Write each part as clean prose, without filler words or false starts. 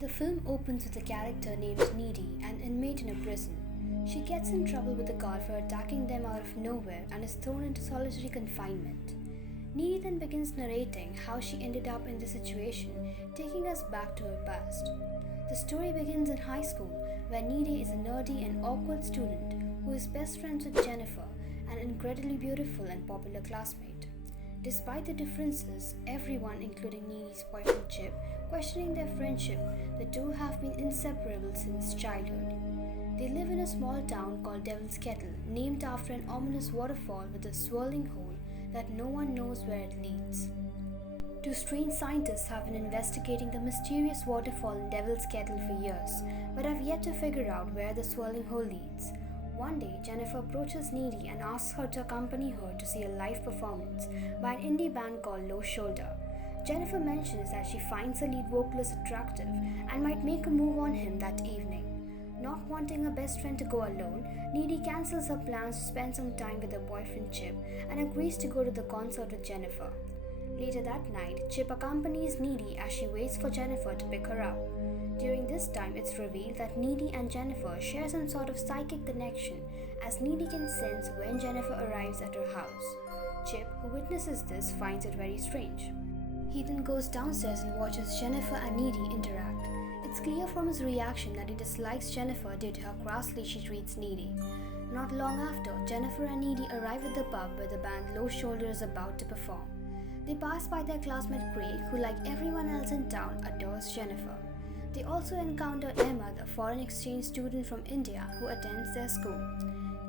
The film opens with a character named Needy, an inmate in a prison. She gets in trouble with a guard for attacking them out of nowhere and is thrown into solitary confinement. Needy then begins narrating how she ended up in this situation, taking us back to her past. The story begins in high school, where Needy is a nerdy and awkward student who is best friends with Jennifer, an incredibly beautiful and popular classmate. Despite the differences, everyone, including Needy's boyfriend Chip, questioning their friendship, the two have been inseparable since childhood. They live in a small town called Devil's Kettle, named after an ominous waterfall with a swirling hole that no one knows where it leads. Two strange scientists have been investigating the mysterious waterfall in Devil's Kettle for years, but have yet to figure out where the swirling hole leads. One day, Jennifer approaches Needy and asks her to accompany her to see a live performance by an indie band called Low Shoulder. Jennifer mentions that she finds the lead vocalist attractive and might make a move on him that evening. Not wanting her best friend to go alone, Needy cancels her plans to spend some time with her boyfriend Chip and agrees to go to the concert with Jennifer. Later that night, Chip accompanies Needy as she waits for Jennifer to pick her up. During this time, it's revealed that Needy and Jennifer share some sort of psychic connection, as Needy can sense when Jennifer arrives at her house. Chip, who witnesses this, finds it very strange. He then goes downstairs and watches Jennifer and Needy interact. It's clear from his reaction that he dislikes Jennifer due to how crassly she treats Needy. Not long after, Jennifer and Needy arrive at the pub where the band Low Shoulder is about to perform. They pass by their classmate Craig, who, like everyone else in town, adores Jennifer. They also encounter Emma, the foreign exchange student from India who attends their school.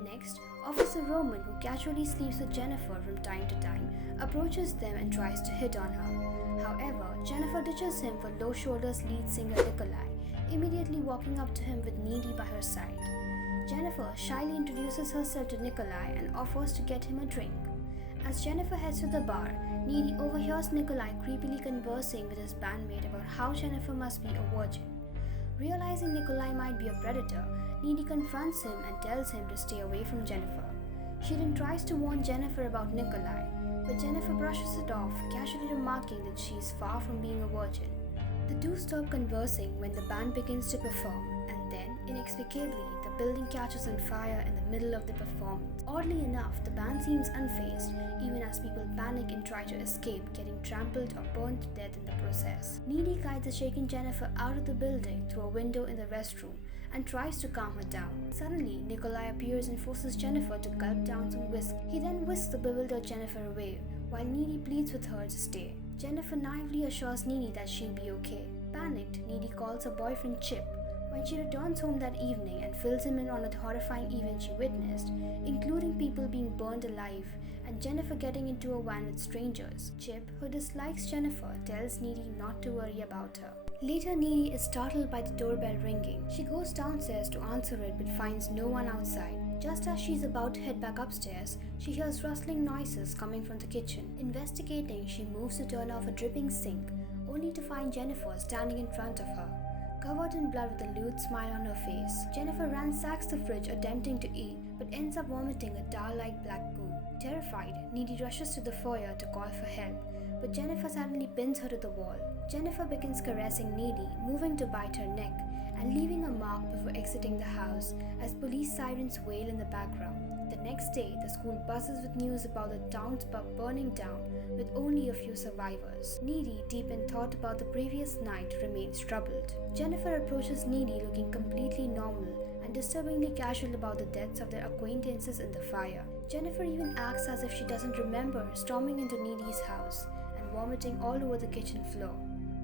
Next, Officer Roman, who casually sleeps with Jennifer from time to time, approaches them and tries to hit on her. However, Jennifer ditches him for Low Shoulder's lead singer Nikolai, immediately walking up to him with Needy by her side. Jennifer shyly introduces herself to Nikolai and offers to get him a drink. As Jennifer heads to the bar, Needy overhears Nikolai creepily conversing with his bandmate about how Jennifer must be a virgin. Realizing Nikolai might be a predator, Needy confronts him and tells him to stay away from Jennifer. She then tries to warn Jennifer about Nikolai, but Jennifer brushes it off, casually remarking that she is far from being a virgin. The two stop conversing when the band begins to perform, and then, inexplicably, the building catches on fire in the middle of the performance. Oddly enough, the band seems unfazed, even as people panic and try to escape, getting trampled or burned to death in the process. Needy guides the shaken Jennifer out of the building through a window in the restroom and tries to calm her down. Suddenly, Nikolai appears and forces Jennifer to gulp down some whiskey. He then whisks the bewildered Jennifer away, while Needy pleads with her to stay. Jennifer naively assures Needy that she'll be okay. Panicked, Needy calls her boyfriend Chip. When she returns home that evening and fills him in on a horrifying event she witnessed, including people being burned alive and Jennifer getting into a van with strangers, Chip, who dislikes Jennifer, tells Needy not to worry about her. Later, Needy is startled by the doorbell ringing. She goes downstairs to answer it but finds no one outside. Just as she's about to head back upstairs, she hears rustling noises coming from the kitchen. Investigating, she moves to turn off a dripping sink, only to find Jennifer standing in front of her, covered in blood with a lewd smile on her face. Jennifer ransacks the fridge attempting to eat, but ends up vomiting a tar-like black goo. Terrified, Needy rushes to the foyer to call for help, but Jennifer suddenly pins her to the wall. Jennifer begins caressing Needy, moving to bite her neck, and leaving a mark before exiting the house as police sirens wail in the background. The next day, the school buzzes with news about the town's pub burning down with only a few survivors. Needy, deep in thought about the previous night, remains troubled. Jennifer approaches Needy looking completely normal and disturbingly casual about the deaths of their acquaintances in the fire. Jennifer even acts as if she doesn't remember storming into Needy's house and vomiting all over the kitchen floor.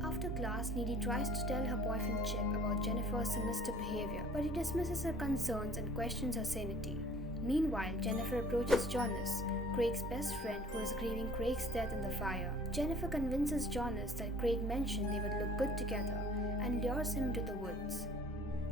After class, Needy tries to tell her boyfriend Chip about Jennifer's sinister behavior, but he dismisses her concerns and questions her sanity. Meanwhile, Jennifer approaches Jonas, Craig's best friend who is grieving Craig's death in the fire. Jennifer convinces Jonas that Craig mentioned they would look good together and lures him to the woods.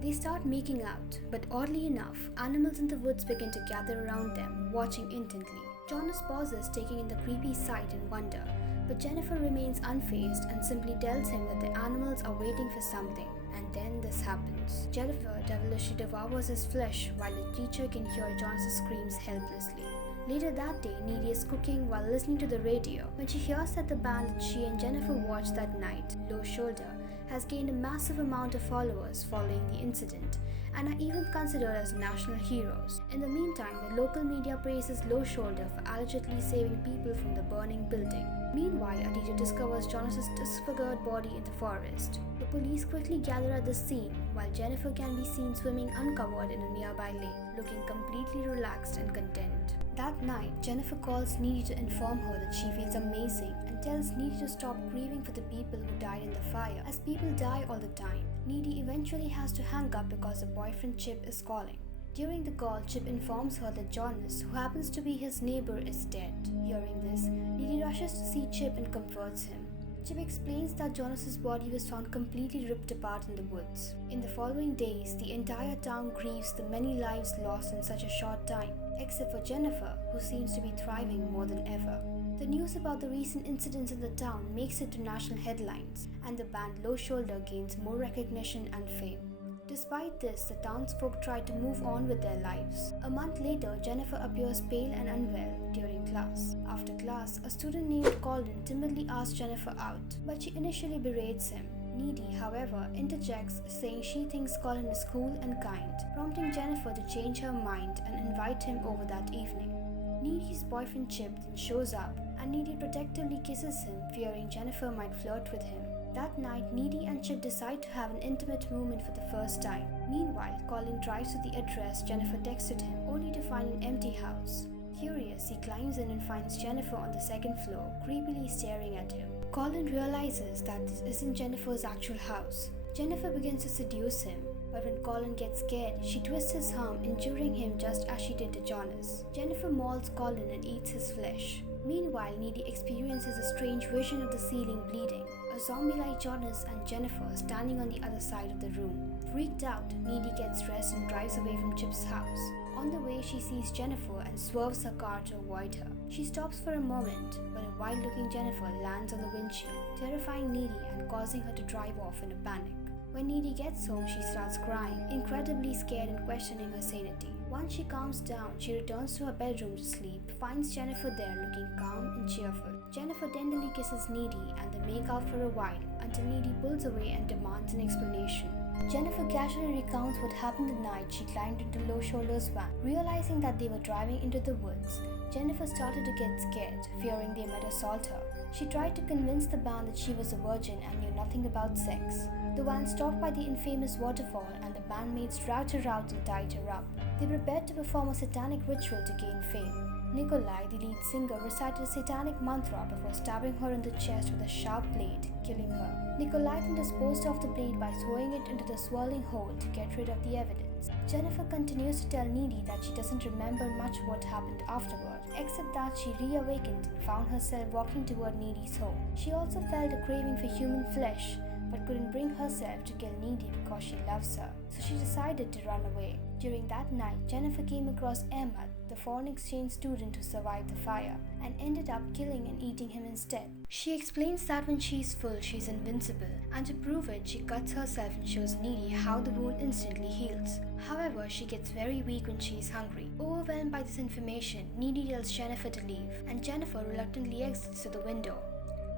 They start making out, but oddly enough, animals in the woods begin to gather around them, watching intently. Jonas pauses, taking in the creepy sight in wonder, but Jennifer remains unfazed and simply tells him that the animals are waiting for something. And then this happens. Jennifer devilishly devours his flesh while the teacher can hear Jonas's screams helplessly. Later that day, Needy is cooking while listening to the radio when she hears that the band that she and Jennifer watched that night, Low Shoulder, has gained a massive amount of followers following the incident and are even considered as national heroes. In the meantime, the local media praises Low Shoulder for allegedly saving people from the burning building. Meanwhile, a teacher discovers Jonas's disfigured body in the forest. The police quickly gather at the scene, while Jennifer can be seen swimming uncovered in a nearby lake, looking completely relaxed and content. That night, Jennifer calls Needy to inform her that she feels amazing and tells Needy to stop grieving for the people who died in the fire, as people die all the time. Needy eventually has to hang up because her boyfriend Chip is calling. During the call, Chip informs her that Jonas, who happens to be his neighbor, is dead. Hearing this, Needy rushes to see Chip and comforts him. Chip explains that Jonas's body was found completely ripped apart in the woods. In the following days, the entire town grieves the many lives lost in such a short time, except for Jennifer, who seems to be thriving more than ever. The news about the recent incidents in the town makes it to national headlines, and the band Low Shoulder gains more recognition and fame. Despite this, the townsfolk try to move on with their lives. A month later, Jennifer appears pale and unwell during class. After class, a student named Colin timidly asks Jennifer out, but she initially berates him. Needy, however, interjects, saying she thinks Colin is cool and kind, prompting Jennifer to change her mind and invite him over that evening. Needy's boyfriend Chip then shows up, and Needy protectively kisses him, fearing Jennifer might flirt with him. That night, Needy and Chip decide to have an intimate moment for the first time. Meanwhile, Colin drives to the address Jennifer texted him, only to find an empty house. Curious, he climbs in and finds Jennifer on the second floor, creepily staring at him. Colin realizes that this isn't Jennifer's actual house. Jennifer begins to seduce him, but when Colin gets scared, she twists his arm, injuring him just as she did to Jonas. Jennifer mauls Colin and eats his flesh. Meanwhile, Needy experiences a strange vision of the ceiling bleeding, a zombie like Jonas and Jennifer standing on the other side of the room. Freaked out, Needy gets dressed and drives away from Chip's house. On the way, she sees Jennifer and swerves her car to avoid her. She stops for a moment, but a wild-looking Jennifer lands on the windshield, terrifying Needy and causing her to drive off in a panic. When Needy gets home, she starts crying, incredibly scared and questioning her sanity. Once she calms down, she returns to her bedroom to sleep, finds Jennifer there looking calm and cheerful. Jennifer tenderly kisses Needy and they make out for a while until Needy pulls away and demands an explanation. Jennifer casually recounts what happened the night she climbed into Low Shoulder's van. Realizing that they were driving into the woods, Jennifer started to get scared, fearing they might assault her. She tried to convince the band that she was a virgin and knew nothing about sex. The van stopped by the infamous waterfall and the bandmates dragged her out and tied her up. They prepared to perform a satanic ritual to gain fame. Nikolai, the lead singer, recited a satanic mantra before stabbing her in the chest with a sharp blade, killing her. Nikolai then disposed of the blade by throwing it into the swirling hole to get rid of the evidence. Jennifer continues to tell Needy that she doesn't remember much of what happened afterward, except that she reawakened and found herself walking toward Needy's home. She also felt a craving for human flesh, but couldn't bring herself to kill Needy because she loves her, so she decided to run away. During that night, Jennifer came across Ahmad, the foreign exchange student who survived the fire, and ended up killing and eating him instead. She explains that when she's full, she's invincible, and to prove it, she cuts herself and shows Needy how the wound instantly heals. However, she gets very weak when she's hungry. Overwhelmed by this information, Needy tells Jennifer to leave, and Jennifer reluctantly exits to the window.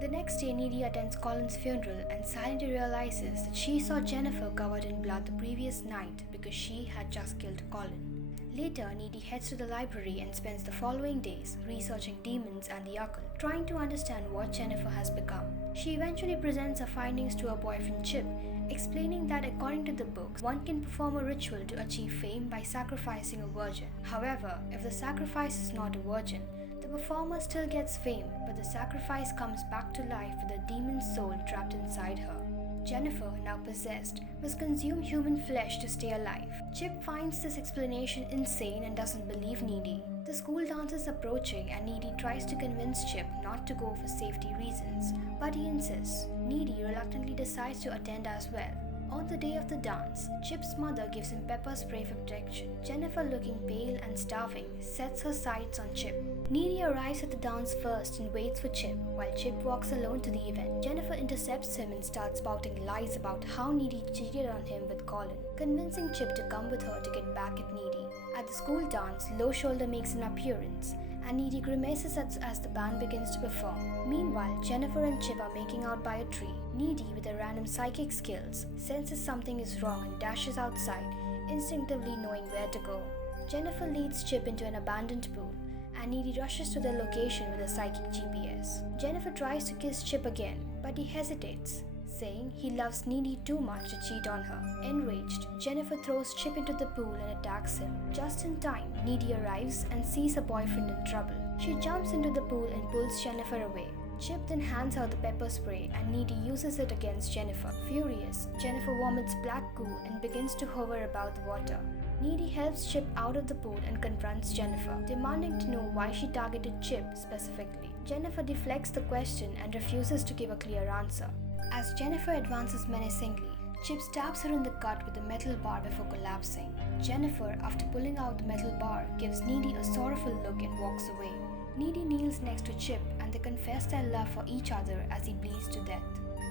The next day, Needy attends Colin's funeral and silently realizes that she saw Jennifer covered in blood the previous night because she had just killed Colin. Later, Needy heads to the library and spends the following days researching demons and the occult, trying to understand what Jennifer has become. She eventually presents her findings to her boyfriend Chip, explaining that according to the books, one can perform a ritual to achieve fame by sacrificing a virgin. However, if the sacrifice is not a virgin, the performer still gets fame, but the sacrifice comes back to life with a demon's soul trapped inside her. Jennifer, now possessed, must consume human flesh to stay alive. Chip finds this explanation insane and doesn't believe Needy. The school dance is approaching and Needy tries to convince Chip not to go for safety reasons, but he insists. Needy reluctantly decides to attend as well. On the day of the dance, Chip's mother gives him pepper spray for protection. Jennifer, looking pale and starving, sets her sights on Chip. Needy arrives at the dance first and waits for Chip, while Chip walks alone to the event. Jennifer intercepts him and starts spouting lies about how Needy cheated on him with Colin, convincing Chip to come with her to get back at Needy. At the school dance, Low Shoulder makes an appearance, and Needy grimaces as the band begins to perform. Meanwhile, Jennifer and Chip are making out by a tree. Needy, with her random psychic skills, senses something is wrong and dashes outside, instinctively knowing where to go. Jennifer leads Chip into an abandoned pool, and Needy rushes to their location with a psychic GPS. Jennifer tries to kiss Chip again, but he hesitates, saying he loves Needy too much to cheat on her. Enraged, Jennifer throws Chip into the pool and attacks him. Just in time, Needy arrives and sees her boyfriend in trouble. She jumps into the pool and pulls Jennifer away. Chip then hands out the pepper spray and Needy uses it against Jennifer. Furious, Jennifer vomits black goo and begins to hover about the water. Needy helps Chip out of the pool and confronts Jennifer, demanding to know why she targeted Chip specifically. Jennifer deflects the question and refuses to give a clear answer. As Jennifer advances menacingly, Chip stabs her in the gut with a metal bar before collapsing. Jennifer, after pulling out the metal bar, gives Needy a sorrowful look and walks away. Needy kneels next to Chip and they confess their love for each other as he bleeds to death.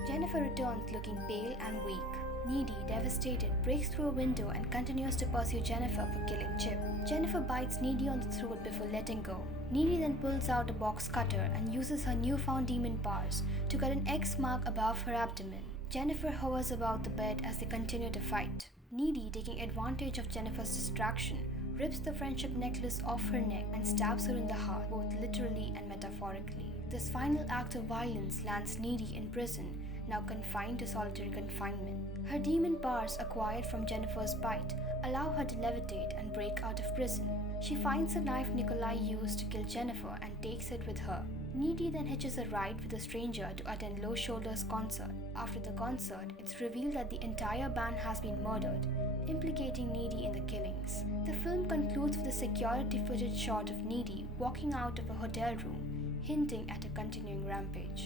Jennifer returns looking pale and weak. Needy, devastated, breaks through a window and continues to pursue Jennifer for killing Chip. Jennifer bites Needy on the throat before letting go. Needy then pulls out a box cutter and uses her newfound demon powers to cut an X mark above her abdomen. Jennifer hovers about the bed as they continue to fight. Needy, taking advantage of Jennifer's distraction, rips the friendship necklace off her neck and stabs her in the heart, both literally and metaphorically. This final act of violence lands Needy in prison, now confined to solitary confinement. Her demon powers acquired from Jennifer's bite allow her to levitate and break out of prison. She finds the knife Nikolai used to kill Jennifer and takes it with her. Needy then hitches a ride with a stranger to attend Low Shoulders' concert. After the concert, it's revealed that the entire band has been murdered, implicating Needy in the killings. The film concludes with a security footage shot of Needy walking out of a hotel room, hinting at a continuing rampage.